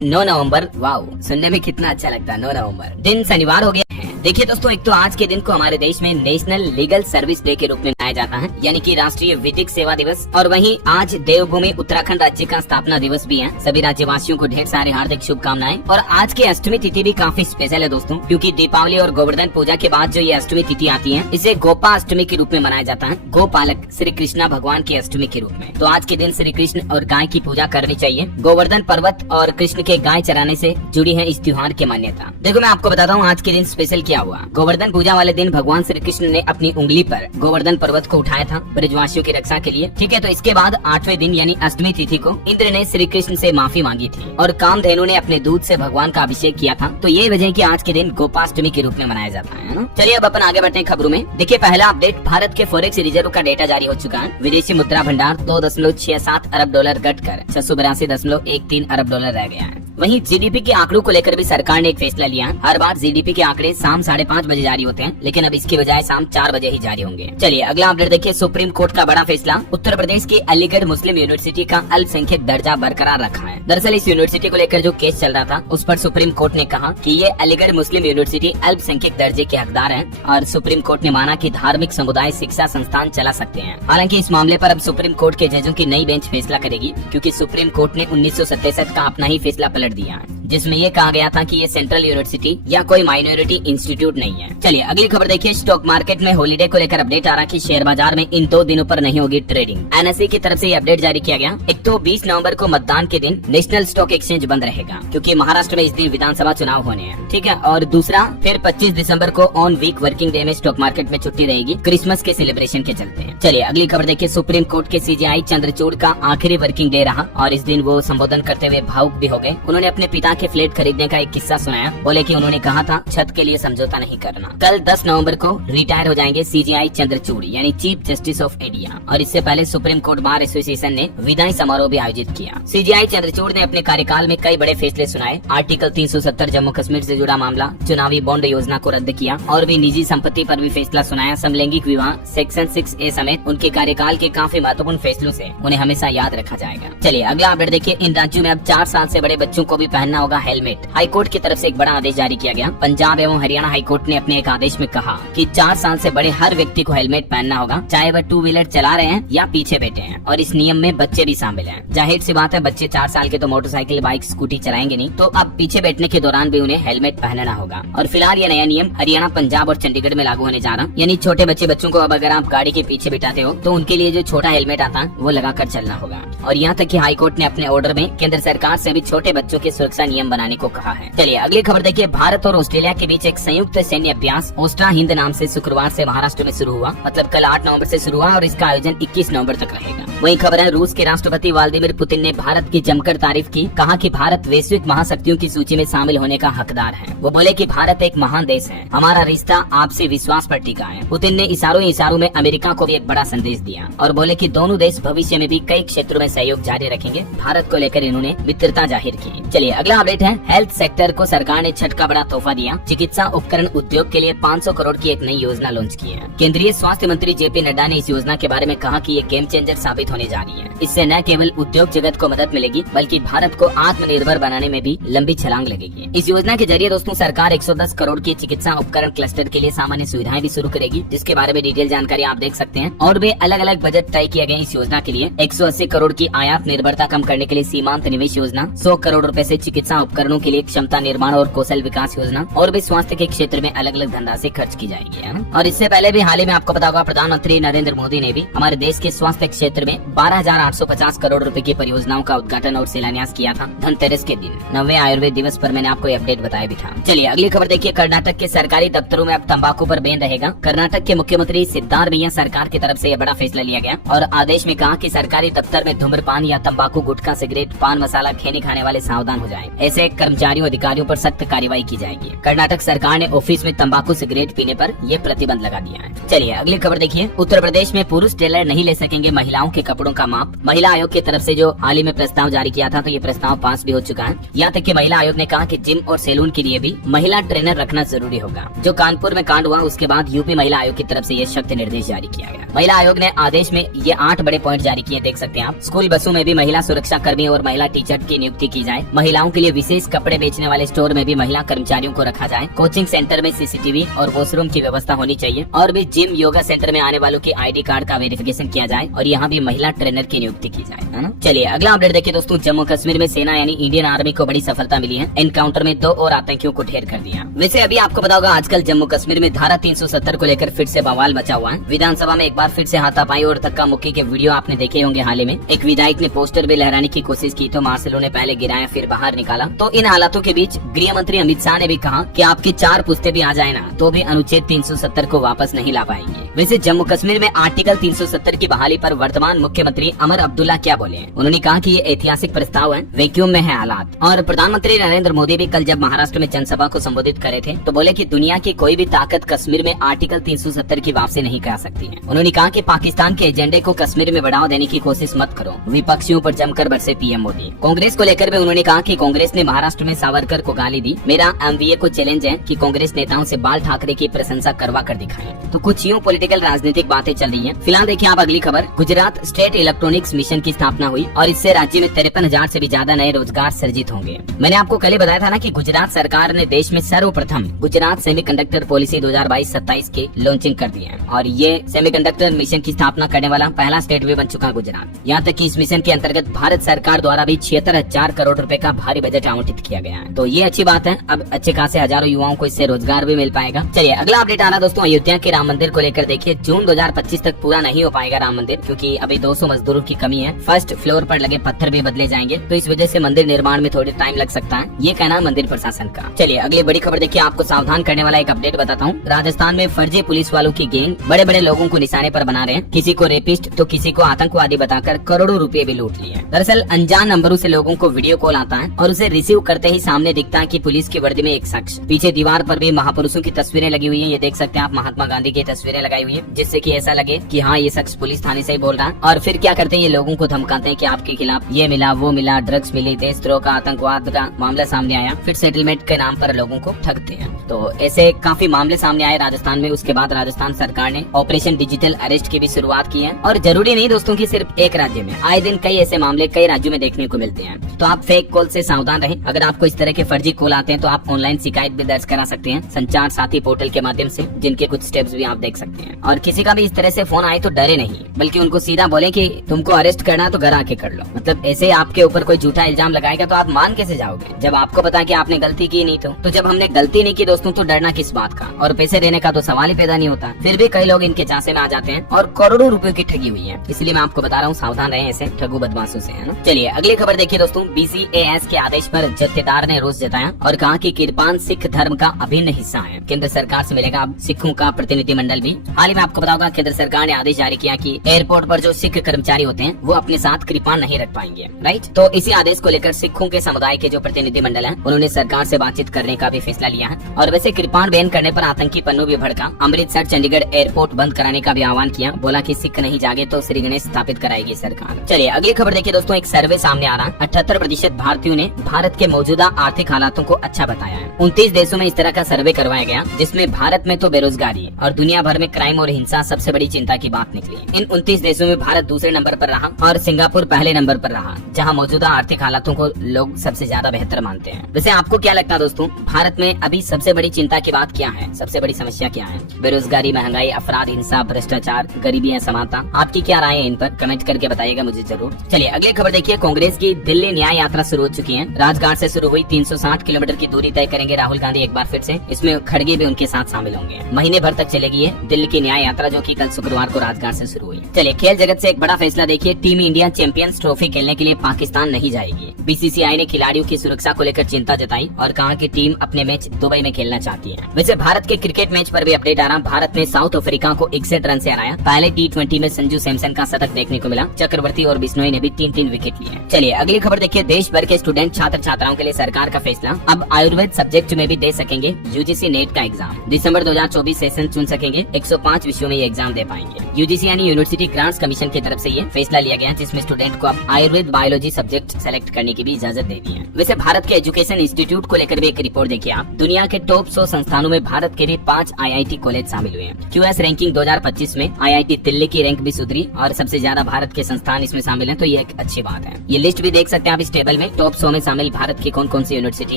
9 नवंबर, wow, सुनने में कितना अच्छा लगता है। 9 नवंबर दिन शनिवार हो गया है। देखिए दोस्तों, एक तो आज के दिन को हमारे देश में नेशनल लीगल सर्विस डे के रूप में मनाया जाता है, यानी कि राष्ट्रीय विधिक सेवा दिवस। और वहीं आज देवभूमि उत्तराखंड राज्य का स्थापना दिवस भी है। सभी राज्यवासियों को ढेर सारे हार्दिक शुभकामनाएं। और आज की अष्टमी तिथि भी काफी स्पेशल है दोस्तों, क्योंकि दीपावली और गोवर्धन पूजा के बाद जो ये अष्टमी तिथि आती है, इसे गोपा अष्टमी के रूप में मनाया जाता है। गोपालक श्री कृष्णा भगवान की अष्टमी के रूप में। तो आज के दिन श्री कृष्ण और गाय की पूजा करनी चाहिए। गोवर्धन पर्वत और कृष्ण के गाय चराने से जुड़ी है इस त्योहार की मान्यता। देखो मैं आपको बताता हूँ आज के दिन स्पेशल क्या हुआ। गोवर्धन पूजा वाले दिन भगवान श्री कृष्ण ने अपनी उंगली पर गोवर्धन पर्वत को उठाया था ब्रजवासियों की रक्षा के लिए। ठीक है, तो इसके बाद 8वें दिन यानी अष्टमी तिथि को इंद्र ने श्री कृष्ण से माफी मांगी थी और कामधेनु ने अपने दूध से भगवान का अभिषेक किया था। तो ये वजह कि आज के दिन गोपाष्टमी के रूप में मनाया जाता है ना। चलिए अब अपन आगे बढ़ते हैं खबरों में। देखिए पहला अपडेट, भारत के फॉरेक्स रिजर्व का डेटा जारी हो चुका है। विदेशी मुद्रा भंडार 2.67 अरब डॉलर घटकर 682.13 अरब डॉलर रह गया है। वहीं जीडीपी के आंकड़ों को लेकर भी सरकार ने एक फैसला लिया। हर बार जीडीपी के आंकड़े शाम 5:30 बजे जारी होते हैं, लेकिन अब इसकी बजाय शाम 4 बजे ही जारी होंगे। चलिए अगला अपडेट देखिए, सुप्रीम कोर्ट का बड़ा फैसला। उत्तर प्रदेश की अलीगढ़ मुस्लिम यूनिवर्सिटी का अल्पसंख्यक दर्जा बरकरार रखा है। दरअसल इस यूनिवर्सिटी को लेकर जो केस चल रहा था, उस पर सुप्रीम कोर्ट ने कहा कि ये अलीगढ़ मुस्लिम यूनिवर्सिटी अल्पसंख्यक दर्जे के हकदार है। और सुप्रीम कोर्ट ने माना कि धार्मिक समुदाय शिक्षा संस्थान चला सकते हैं। हालांकि इस मामले पर अब सुप्रीम कोर्ट के जजों की नई बेंच फैसला करेगी, क्योंकि सुप्रीम कोर्ट ने 1967 का अपना ही फैसला पलट दिया है, जिसमें ये कहा गया था कि ये सेंट्रल यूनिवर्सिटी या कोई माइनॉरिटी इंस्टीट्यूट नहीं है। चलिए अगली खबर देखिए, स्टॉक मार्केट में हॉलीडे को लेकर अपडेट आ रहा है कि शेयर बाजार में इन 2 दिनों पर नहीं होगी ट्रेडिंग। एनएसई की तरफ से ये अपडेट जारी किया गया। एक तो 20 नवंबर को मतदान के दिन नेशनल स्टॉक एक्सचेंज बंद रहेगा, क्योंकि महाराष्ट्र में इस दिन विधानसभा चुनाव होने हैं। ठीक है, और दूसरा फिर 25 दिसंबर को ऑन वीक वर्किंग डे में स्टॉक मार्केट में छुट्टी रहेगी, क्रिसमस के सेलिब्रेशन के चलते। चलिए अगली खबर देखिए, सुप्रीम कोर्ट के सीजेआई चंद्रचूड़ का आखिरी वर्किंग डे रहा और इस दिन वो संबोधन करते हुए भावुक भी हो गए। उन्होंने अपने पिता के फ्लैट खरीदने का एक किस्सा सुनाया। बोले कि उन्होंने कहा था छत के लिए समझौता नहीं करना। कल 10 नवंबर को रिटायर हो जाएंगे सीजेआई चंद्रचूड़ यानी चीफ जस्टिस ऑफ इंडिया। और इससे पहले सुप्रीम कोर्ट बार एसोसिएशन ने विदाई समारोह भी आयोजित किया। सीजेआई चंद्रचूड़ ने अपने कार्यकाल में कई बड़े फैसले सुनाए। आर्टिकल 370 जम्मू कश्मीर से जुड़ा मामला, चुनावी बॉन्ड योजना को रद्द किया और भी निजी संपत्ति पर भी फैसला सुनाया। समलैंगिक विवाह सेक्शन 6A समेत उनके कार्यकाल के काफी महत्वपूर्ण फैसलों से उन्हें हमेशा याद रखा जाएगा। चलिए अगला अपडेट देखिए, इन राज्यों में अब 4 साल से बड़े बच्चों को भी पहनना होगा हेलमेट। हाईकोर्ट की तरफ से एक बड़ा आदेश जारी किया गया। पंजाब एवं हरियाणा हाईकोर्ट ने अपने एक आदेश में कहा कि 4 साल से बड़े हर व्यक्ति को हेलमेट पहनना होगा, चाहे वह 2 व्हीलर चला रहे हैं या पीछे बैठे हैं। और इस नियम में बच्चे भी शामिल हैं। जाहिर सी बात है, बच्चे 4 साल के तो मोटरसाइकिल बाइक स्कूटी चलाएंगे नहीं, तो अब पीछे बैठने के दौरान भी उन्हें हेलमेट पहनना होगा। और फिलहाल ये नया नियम हरियाणा, पंजाब और चंडीगढ़ में लागू होने जा रहा, यानी छोटे बच्चों को अब अगर आप गाड़ी के पीछे बिठाते हो तो उनके लिए जो छोटा हेलमेट आता है वो लगाकर चलना होगा। और यहाँ तक कि हाईकोर्ट ने अपने ऑर्डर में केंद्र सरकार से भी छोटे बच्चों के सुरक्षा नियम बनाने को कहा है। चलिए अगली खबर देखिए, भारत और ऑस्ट्रेलिया के बीच एक संयुक्त सैन्य अभ्यास ओस्ट्रा हिंद नाम से शुक्रवार से महाराष्ट्र में शुरू हुआ। मतलब कल 8 नवंबर से शुरू हुआ और इसका आयोजन 21 नवंबर तक रहेगा। वही खबर है, रूस के राष्ट्रपति व्लादिमीर पुतिन ने भारत की जमकर तारीफ की। कहा कि भारत वैश्विक महाशक्तियों की सूची में शामिल होने का हकदार है। वो बोले कि भारत एक महान देश है, हमारा रिश्ता आपसे विश्वास पर टिका है। पुतिन ने इशारों में अमेरिका को भी एक बड़ा संदेश दिया और बोले कि दोनों देश भविष्य में भी कई क्षेत्रों में सहयोग जारी रखेंगे। भारत को लेकर इन्होंने मित्रता जाहिर की। चलिए अगला अपडेट है, हेल्थ सेक्टर को सरकार ने छठ का बड़ा तोहफा दिया। चिकित्सा उपकरण उद्योग के लिए 500 करोड़ की एक नई योजना लॉन्च की है। केंद्रीय स्वास्थ्य मंत्री जेपी नड्डा ने इस योजना के बारे में कहा कि ये गेम चेंजर साबित होने जा रही है। इससे न केवल उद्योग जगत को मदद मिलेगी, बल्कि भारत को आत्मनिर्भर बनाने में भी लंबी छलांग लगेगी। इस योजना के जरिए दोस्तों सरकार 110 करोड़ की चिकित्सा उपकरण क्लस्टर के लिए सामान्य सुविधाएं भी शुरू करेगी, जिसके बारे में डिटेल जानकारी आप देख सकते हैं। और भी अलग अलग बजट तय किए गए इस योजना के लिए। 180 करोड़ की आयात निर्भरता कम करने के लिए सीमांत निवेश योजना, 100 करोड़ रुपए से चिकित्सा उपकरणों के लिए क्षमता निर्माण और कौशल विकास योजना, और भी स्वास्थ्य के क्षेत्र में अलग अलग धनराशि खर्च की जाएगी, है ना। और इससे पहले भी हाल ही में आपको पता होगा, प्रधानमंत्री नरेंद्र मोदी ने भी हमारे देश के स्वास्थ्य क्षेत्र में 12,850 करोड़ रुपए की परियोजनाओं का उद्घाटन और शिलान्यास किया था धनतेरस के दिन, 9वें आयुर्वेद दिवस पर। मैंने आपको अपडेट बताया भी था। चलिए अगली खबर देखिए, कर्नाटक के सरकारी दफ्तरों में अब तंबाकू पर बैन रहेगा। कर्नाटक के मुख्यमंत्री सिद्धारमैया सरकार की तरफ से यह बड़ा फैसला लिया गया और आदेश में कहा कि सरकारी दफ्तर में धूम्रपान या तंबाकू, गुटखा, सिगरेट, पान मसाला खैनी खाने वाले सावधान हो जाएं। ऐसे कर्मचारियों अधिकारियों पर सख्त कार्रवाई की जाएगी। कर्नाटक सरकार ने ऑफिस में तंबाकू सिगरेट पीने पर यह प्रतिबंध लगा दिया है। चलिए अगली खबर देखिए, उत्तर प्रदेश में पुरुष टेलर नहीं ले सकेंगे महिलाओं के कपड़ों का माप। महिला आयोग की तरफ से जो हाल ही में प्रस्ताव जारी किया था, तो ये प्रस्ताव पास भी हो चुका है। यहाँ तक कि महिला आयोग ने कहा कि जिम और सैलून के लिए भी महिला ट्रेनर रखना जरूरी होगा। जो कानपुर में कांड हुआ उसके बाद यूपी महिला आयोग की तरफ से ये सख्त निर्देश जारी किया गया। महिला आयोग ने आदेश में ये 8 बड़े पॉइंट जारी किए, देख सकते हैं आप। स्कूल बसों में भी महिला सुरक्षा कर्मी और महिला टीचर की नियुक्ति की जाए। महिलाओं के लिए विशेष कपड़े बेचने वाले स्टोर में भी महिला कर्मचारियों को रखा जाए। कोचिंग सेंटर में सीसीटीवी और वॉशरूम की व्यवस्था होनी चाहिए। और भी जिम योगा सेंटर में आने वालों की ID कार्ड का वेरिफिकेशन किया जाए और यहाँ भी महिला ट्रेनर की नियुक्ति की जाए, है ना। चलिए अगला अपडेट देखिए दोस्तों। जम्मू कश्मीर में सेना यानी इंडियन आर्मी को बड़ी सफलता मिली है। एनकाउंटर में 2 और आतंकियों को ढेर कर दिया। वैसे अभी आपको पता होगा आजकल जम्मू कश्मीर में धारा 370 को लेकर फिर से बवाल मचा हुआ है। विधानसभा में एक बार फिर से हाथापाई और धक्का मुक्की के वीडियो आपने देखे होंगे। हाल ही में एक विधायक ने पोस्टर भी लहराने की कोशिश की तो मार्शलों ने पहले गिराया फिर बाहर निकाला। तो इन हालातों के बीच गृह मंत्री अमित शाह ने भी कहा कि आपकी 4 पुश्ते भी आ जाए ना तो भी अनुच्छेद 370 को वापस नहीं ला पाएंगे। वैसे जम्मू कश्मीर में आर्टिकल 370 की बहाली पर वर्तमान मुख्यमंत्री अमर अब्दुल्ला क्या बोले हैं? उन्होंने कहा कि ये ऐतिहासिक प्रस्ताव है, वैक्यूम में है हालात। और प्रधानमंत्री नरेंद्र मोदी भी कल जब महाराष्ट्र में जनसभा को संबोधित करे थे तो बोले कि दुनिया की कोई भी ताकत कश्मीर में आर्टिकल 370 की वापसी नहीं करा सकती है। उन्होंने कहा कि पाकिस्तान के एजेंडे को कश्मीर में बढ़ावा देने की कोशिश मत करो। विपक्षियों पर जमकर बरसे पीएम मोदी। कांग्रेस को लेकर भी उन्होंने कहा कि कांग्रेस ने महाराष्ट्र में सावरकर को गाली दी। मेरा MVA को चैलेंज है कि कांग्रेस नेताओं से बाल ठाकरे की प्रशंसा करवा कर दिखाएं। तो कुछ यूं पॉलिटिकल राजनीतिक बातें चल रही हैं। फिलहाल देखिए आप अगली खबर। गुजरात स्टेट इलेक्ट्रॉनिक्स मिशन की स्थापना हुई और इससे राज्य में 53,000 से भी ज्यादा नए रोजगार सृजित होंगे। मैंने आपको कल ही बताया था ना कि गुजरात सरकार ने देश में सर्वप्रथम गुजरात सेमीकंडक्टर पॉलिसी 2022-27 की लॉन्चिंग कर दी है और ये सेमीकंडक्टर मिशन की स्थापना करने वाला पहला स्टेट भी बन चुका गुजरात। यहाँ तक कि इस मिशन के अंतर्गत भारत सरकार द्वारा भी 76,000 करोड़ रुपए का भारी बजट आवंटित किया गया है। तो ये अच्छी बात है। अब अच्छे खासे हजारों युवाओं को इससे रोजगार भी मिल पाएगा। चलिए अगला अपडेट आ रहा दोस्तों अयोध्या के राम मंदिर को लेकर। देखिए जून 2025 तक पूरा नहीं हो पाएगा राम मंदिर क्योंकि अभी 200 मजदूरों की कमी है। फर्स्ट फ्लोर पर लगे पत्थर भी बदले जाएंगे तो इस वजह से मंदिर निर्माण में थोड़ी टाइम लग सकता है, ये कहना मंदिर प्रशासन का। चलिए अगली बड़ी खबर देखिए। आपको सावधान करने वाला एक अपडेट बताता हूँ। राजस्थान में फर्जी पुलिस वालों की गैंग बड़े बड़े लोगों को निशाने पर बना रहे हैं। किसी को रेपिस्ट तो किसी को आतंकवादी बताकर करोड़ों रुपए भी लूट लिए। दरअसल अनजान नंबरों से लोगों को वीडियो कॉल आता है और उसे रिसीव करते ही सामने दिखता है कि पुलिस की वर्दी में एक शख्स। पीछे दीवार पर भी महापुरुषों की तस्वीरें लगी हुई है। ये देख सकते हैं आप, महात्मा गांधी की तस्वीरें लगाई हुई है जिससे कि ऐसा लगे कि हाँ ये शख्स पुलिस थाने से ही बोल रहा है। और फिर क्या करते हैं, ये लोगों को धमकाते हैं कि आपके खिलाफ ये मिला वो मिला, ड्रग्स मिली, देशद्रोह का आतंकवाद का मामला सामने आया। फिर सेटलमेंट के नाम पर लोगों को ठगते हैं। तो ऐसे काफी मामले सामने आए राजस्थान में। उसके बाद राजस्थान सरकार ने ऑपरेशन डिजिटल अरेस्ट की भी शुरुआत की है। और जरूरी नहीं दोस्तों की सिर्फ एक राज्य में, आए दिन कई ऐसे मामले कई राज्यों में देखने को मिलते हैं। तो आप फेक कॉल से सावधान रहें। अगर आपको इस तरह के फर्जी कॉल आते हैं तो आप ऑनलाइन शिकायत भी दर्ज करा सकते हैं संचार साथी पोर्टल के माध्यम से, जिनके कुछ स्टेप्स भी आप देख सकते हैं। और किसी का भी इस तरह से फोन आए तो डरे नहीं, बल्कि उनको सीधा बोले कि तुमको अरेस्ट करना तो घर आके कर लो। मतलब ऐसे आपके ऊपर कोई झूठा इल्जाम लगाएगा तो आप मान कैसे जाओगे जब आपको पता है कि आपने गलती की नहीं। तो जब हमने गलती नहीं की दोस्तों तो डरना किस बात का, और पैसे देने का तो सवाल ही पैदा नहीं होता। फिर भी कई लोग इनके चांसे में आ जाते हैं और करोड़ों रुपए की ठगी हुई है। इसलिए मैं आपको बता रहा हूँ सावधान रहें ऐसे ठगू बदमाशों से, है ना। चलिए अगली खबर देखिए दोस्तों। BCAS के आदेश पर जत्थेदार ने रोष जताया और कहा कि किरपान सिख धर्म का अभिन्न हिस्सा है। केंद्र सरकार से मिलेगा अब सिखों का प्रतिनिधिमंडल भी। हाल ही में आपको बताऊंगा केंद्र सरकार ने आदेश जारी किया कि एयरपोर्ट पर जो सिख कर्मचारी होते हैं वो अपने साथ कृपान नहीं रख पाएंगे, राइट। तो इसी आदेश को लेकर सिखों के समुदाय के जो प्रतिनिधिमंडल है उन्होंने सरकार से बातचीत करने का भी फैसला लिया है। और वैसे कृपान बैन करने पर आतंकी पन्नू भी भड़का। अमृतसर चंडीगढ़ एयरपोर्ट बंद कराने का भी आह्वान किया। बोला कि सिख नहीं जागे तो श्री गणेश स्थापित कराएगी सरकार। चलिए अगली खबर देखिए दोस्तों। एक सर्वे सामने आ रहा है। 78% भारतीयों ने भारत के मौजूदा आर्थिक हालातों को अच्छा बताया है। 29 देशों में इस तरह का सर्वे करवाया गया जिसमें भारत में तो बेरोजगारी और दुनिया भर में क्राइम और हिंसा सबसे बड़ी चिंता की बात निकली। इन 29 देशों में भारत दूसरे नंबर पर रहा और सिंगापुर पहले नंबर पर रहा, जहां मौजूदा आर्थिक हालातों को लोग सबसे ज्यादा बेहतर मानते हैं। वैसे आपको क्या लगता है दोस्तों, भारत में अभी सबसे बड़ी चिंता की बात क्या है, सबसे बड़ी समस्या क्या है? बेरोजगारी, महंगाई, अपराध, हिंसा, भ्रष्टाचार, गरीबी, असमानता? आपकी क्या राय है इन पर? कमेंट करके बताइएगा मुझे जरूर। चलिए अगली खबर देखिए। कांग्रेस की दिल्ली न्याय यात्रा शुरू हो चुकी है। राजघाट से शुरू हुई 360 किलोमीटर की दूरी तय करेंगे राहुल गांधी एक बार फिर से। इसमें खड़गे भी उनके साथ शामिल होंगे। महीने भर तक चलेगी ये दिल्ली की न्याय यात्रा, जो कि कल शुक्रवार को राजघाट से शुरू हुई। चलिए खेल जगत से एक बड़ा फैसला देखिए। टीम इंडिया चैंपियंस ट्रॉफी खेलने के लिए पाकिस्तान नहीं जाएगी। BCCI ने खिलाड़ियों की सुरक्षा को लेकर चिंता जताई और कहा कि टीम अपने मैच दुबई में खेलना चाहती है। वैसे भारत के क्रिकेट मैच पर भी अपडेट आ रहा। भारत ने साउथ अफ्रीका को 61 रन से हराया। पहले T20 में संजू सैमसन का शतक देखने को मिला। चक्रवर्ती और बिश्नोई ने भी 3-3 विकेट लिए। चलिए अगली खबर देखिए। देश भर के स्टूडेंट छात्र छात्राओं के लिए सरकार का फैसला। अब आयुर्वेद सब्जेक्ट में भी दे सकेंगे UGC नेट का एग्जाम। दिसंबर 2024 सेशन चुन सकेंगे। 5 विषयों में ये एग्जाम दे पाएंगे। यूजीसी यानी यूनिवर्सिटी ग्रांट्स कमीशन की तरफ से ये फैसला लिया गया, जिसमें स्टूडेंट को अब आयुर्वेद बायोलॉजी सब्जेक्ट सेलेक्ट करने की भी इजाजत दे दी है। वैसे भारत के एजुकेशन इंस्टीट्यूट को लेकर भी एक रिपोर्ट देखिए आप। दुनिया के टॉप 100 संस्थानों में भारत के भी 5 IIT कॉलेज शामिल हुए हैं। QS रैंकिंग 2025 में IIT दिल्ली की रैंक भी सुधरी और सबसे ज्यादा भारत के संस्थान इसमें शामिल हैं, तो ये एक अच्छी बात है। ये लिस्ट भी देख सकते हैं आप इस टेबल में। टॉप 100 में शामिल भारत की कौन कौन सी यूनिवर्सिटी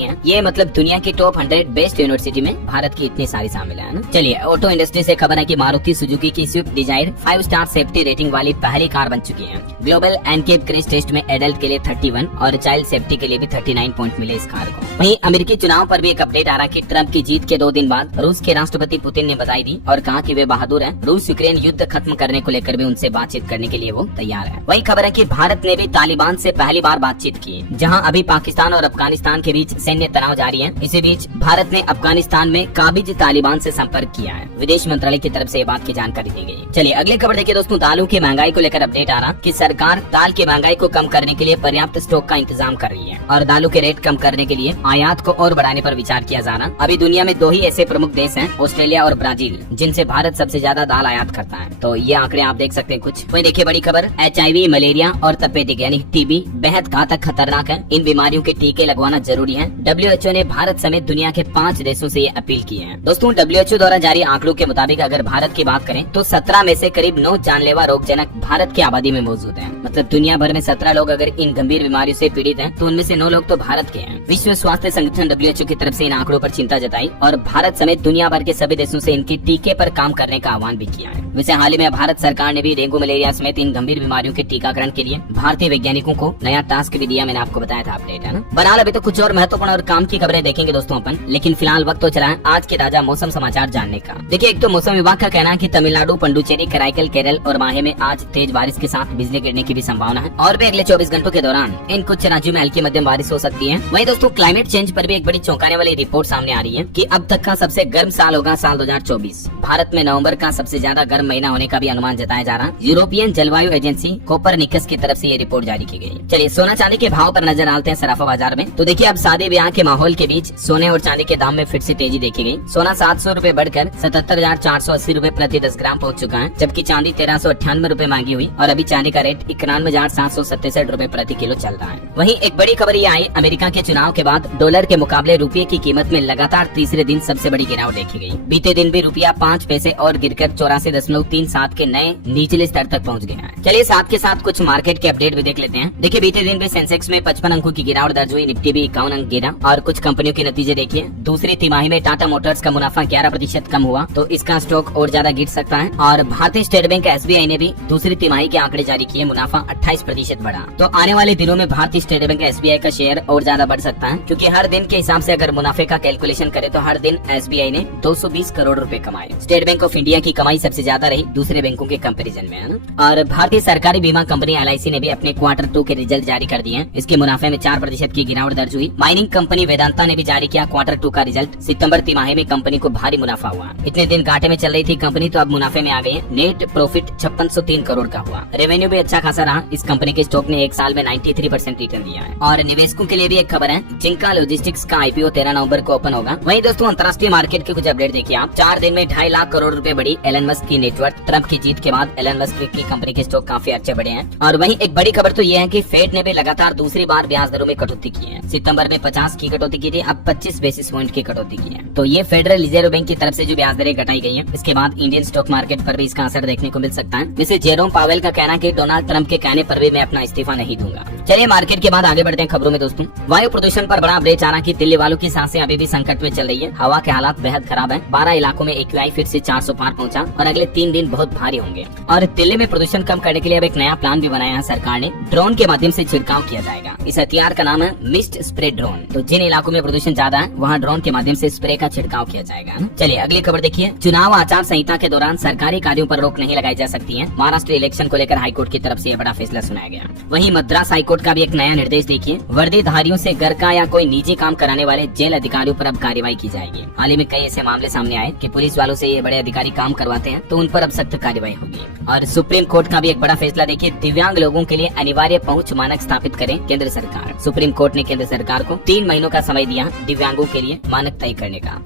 है। ये मतलब दुनिया की टॉप 100 बेस्ट यूनिवर्सिटी में भारत की इतनी सारी शामिल है ना। चलिए ऑटो इंडस्ट्री से खबर है कि मारुति सुजुकी की Swift Dzire 5 star safety rating वाली पहली कार बन चुकी है। ग्लोबल एनकेप क्रैश टेस्ट में एडल्ट के लिए 31 और चाइल्ड सेफ्टी के लिए भी 39 पॉइंट मिले इस कार को। वहीं अमेरिकी चुनाव पर भी एक अपडेट आ रहा कि ट्रंप की जीत के 2 दिन बाद रूस के राष्ट्रपति पुतिन ने बधाई दी और कहा कि वे बहादुर हैं। रूस यूक्रेन युद्ध खत्म करने को लेकर भी उनसे बातचीत करने के लिए वो तैयार है। वही खबर है कि भारत ने भी तालिबान से पहली बार बातचीत की, जहां अभी पाकिस्तान और अफगानिस्तान के बीच सैन्य तनाव जारी है। इसी बीच भारत ने अफगानिस्तान में काबिज तालिबान से संपर्क किया है। विदेश मंत्रालय की तरफ से ये बात की जानकारी दी गई। चलिए अगली खबर देखिए दोस्तों, दालों की महंगाई को लेकर अपडेट आ रहा कि सरकार दाल की महंगाई को कम करने के लिए पर्याप्त स्टॉक का इंतजाम कर रही है और दालों के रेट कम करने के लिए आयात को और बढ़ाने पर विचार किया जा रहा। अभी दुनिया में 2 ही ऐसे प्रमुख देश हैं, ऑस्ट्रेलिया और ब्राजील, जिनसे भारत सबसे ज्यादा दाल आयात करता है। तो ये आंकड़े आप देख सकते हैं कुछ। वही देखिए बड़ी खबर, HIV, मलेरिया और तपेदिक यानी TB बेहद घातक खतरनाक है। इन बीमारियों के टीके लगवाना जरूरी है। WHO ने भारत समेत दुनिया के 5 देशों से ये अपील की है। दोस्तों WHO द्वारा जारी आंकड़ों के मुताबिक अगर भारत की बात करें तो 17 में से करीब 9 जानलेवा रोगजनक भारत की आबादी में मौजूद हैं। मतलब दुनिया भर में 17 लोग अगर इन गंभीर बीमारियों से पीड़ित हैं, तो उनमें से 9 लोग तो भारत के हैं। विश्व स्वास्थ्य संगठन WHO की तरफ से इन आंकड़ों पर चिंता जताई और भारत समेत दुनिया भर के सभी देशों से इनके टीके पर काम करने का आह्वान भी किया है। वैसे हाल ही में भारत सरकार ने भी डेंगू, मलेरिया समेत इन गंभीर बीमारियों के टीकाकरण के लिए भारतीय वैज्ञानिकों को नया टास्क भी दिया। मैंने आपको बताया था अपडेट है ना। बहरहाल अभी तो कुछ और महत्वपूर्ण और काम की खबरें देखेंगे दोस्तों अपन, लेकिन फिलहाल वक्त तो चला है आज के ताजा मौसम समाचार जानने का। देखिए एक तो मौसम विभाग का कहना है कि तमिलनाडु, पुडुचेरी, कराईकल, केरल और माहे में आज तेज बारिश के साथ बिजली गिरने की भी संभावना है और भी अगले 24 घंटों के दौरान इन कुछ राज्यों में हल्की मध्यम बारिश हो सकती है। वहीं दोस्तों क्लाइमेट चेंज पर भी एक बड़ी चौंकाने वाली रिपोर्ट सामने आ रही है कि अब तक का सबसे गर्म साल होगा साल 2024। भारत में नवंबर का सबसे ज्यादा गर्म महीना होने का भी अनुमान जताया जा रहा। यूरोपियन जलवायु एजेंसी कोपरनिकस की तरफ से ये रिपोर्ट जारी की गई। चलिए सोना चांदी के भाव पर नजर डालते हैं सराफा बाजार में। तो देखिए अब शादी ब्याह के माहौल के बीच सोने और चांदी के दाम में फिर से तेजी देखी गई। सोना 700 रूपए बढ़कर 77,480 रूपए प्रति 10 ग्राम पहुँच चुका है, जबकि चांदी 1398 रूपए महंगी हुई और अभी चांदी का रेट 91,767 रूपए प्रति किलो चल रहा है। वहीं एक बड़ी खबर ये आई, अमेरिका के चुनाव के बाद डॉलर के मुकाबले रुपये की कीमत में लगातार तीसरे दिन सबसे बड़ी गिरावट देखी गई। बीते दिन भी रुपया 5 पैसे और गिरकर 84.37 के नए निचले स्तर तक पहुंच गया है। चलिए साथ के साथ कुछ मार्केट के अपडेट भी देख लेते हैं। देखिए बीते दिन भी सेंसेक्स में 55 अंकों की गिरावट दर्ज हुई, निफ्टी भी 51 अंक गिरा और कुछ कंपनियों के नतीजे देखिए। दूसरी तिमाही में टाटा मोटर्स का मुनाफा 11% कम हुआ, तो इसका स्टॉक और ज्यादा गिर सकता है। और भारतीय स्टेट बैंक SBI ने भी दूसरी तिमाही के आंकड़े जारी किए, मुनाफा 28% बढ़ा। तो आने वाले दिनों में भारतीय स्टेट बैंक SBI का शेयर और ज्यादा बढ़ सकता है, क्योंकि हर दिन के हिसाब से अगर मुनाफे का कैलकुलेशन करे तो हर दिन SBI ने 220 करोड़ रुपए कमाए। स्टेट बैंक ऑफ इंडिया की कमाई सबसे ज्यादा रही दूसरे बैंकों के कंपैरिजन में, है ना। और भारतीय सरकारी बीमा कंपनी LIC ने भी अपने Q2 के रिजल्ट जारी कर दिए हैं। इसके मुनाफे में 4% की गिरावट दर्ज हुई। माइनिंग कंपनी वेदांता ने भी जारी किया Q2 का रिजल्ट। सितंबर तिमाही में कंपनी को भारी मुनाफा हुआ। इतने दिन घाटे में चल रही थी कंपनी, तो अब मुनाफे में आ गई है। नेट प्रॉफिट 5603 करोड़ का हुआ। रेवेन्यू भी अच्छा खासा रहा। इस कंपनी के स्टॉक ने एक साल में 93% रिटर्न दिया है। और निवेशकों के लिए भी एक खबर है, जिंका लॉजिस्टिक्स का IPO 13 नवंबर को ओपन होगा। वहीं दोस्तों अंतर्राष्ट्रीय मार्केट के कुछ अपडेट देखिए आप। 4 दिन में 2.5 लाख करोड़ रुपए बढ़ी एलन मस्क की नेटवर्थ। ट्रंप की जीत के बाद एलन मस्क की कंपनी के स्टॉक काफी अच्छे बढ़े हैं। और वहीं एक बड़ी खबर तो ये है कि फेड ने भी लगातार दूसरी बार ब्याज दरों में कटौती की है। सितंबर में 50 की कटौती की थी, अब 25 बेसिस पॉइंट की कटौती की है। तो ये फेडरल रिजर्व बैंक की तरफ से जो ब्याज दरें घटाई गई है, इसके बाद इंडियन स्टॉक मार्केट पर भी इसका असर देखने को मिल सकता है। वैसे जेरोम पावेल का कहना है कि डोनाल्ड ट्रंप के कहने पर भी मैं अपना इस्तीफा नहीं दूंगा। चलिए मार्केट के बाद आगे बढ़ते हैं खबरों में दोस्तों। वायु प्रदूषण पर बड़ा अपडेट आ रहा कि दिल्ली वालों की सांसें अभी भी संकट में चल रही है। हवा के हालात बेहद खराब है। 12 इलाकों में AQI फिर से 400 पार पहुंचा और अगले 3 दिन बहुत भारी होंगे। और दिल्ली में प्रदूषण कम करने के लिए अब एक नया प्लान भी बनाया है सरकार ने। ड्रोन के माध्यम से छिड़काव किया जाएगा। इस हथियार का नाम है मिस्ट स्प्रे ड्रोन। तो जिन इलाकों में प्रदूषण ज्यादा है, वहाँ ड्रोन के माध्यम से स्प्रे का छिड़काव किया जाएगा। चलिए अगली खबर देखिए। चुनाव आचार संहिता के दौरान सरकारी कार्यों पर रोक नहीं लगाई जा सकती है। महाराष्ट्र इलेक्शन को लेकर हाईकोर्ट की तरफ से यह बड़ा फैसला सुनाया गया। वहीं मद्रास हाईकोर्ट का भी एक नया निर्देश देखिए। वर्दीधारियों से घर का या कोई निजी काम कराने वाले जेल अधिकारियों पर अब कार्रवाई की जाएगी। हाल ही में कई ऐसे मामले सामने आए कि पुलिस वालों से ये बड़े अधिकारी काम करवाते हैं, तो उन पर अब सख्त कार्रवाई होगी। और सुप्रीम कोर्ट का भी एक बड़ा फैसला देखिए। दिव्यांग लोगों के लिए अनिवार्य पहुंच मानक स्थापित करे केंद्र सरकार। सुप्रीम कोर्ट ने केंद्र सरकार को 3 महीनों का समय दिया दिव्यांगों के लिए मानक तय करने का।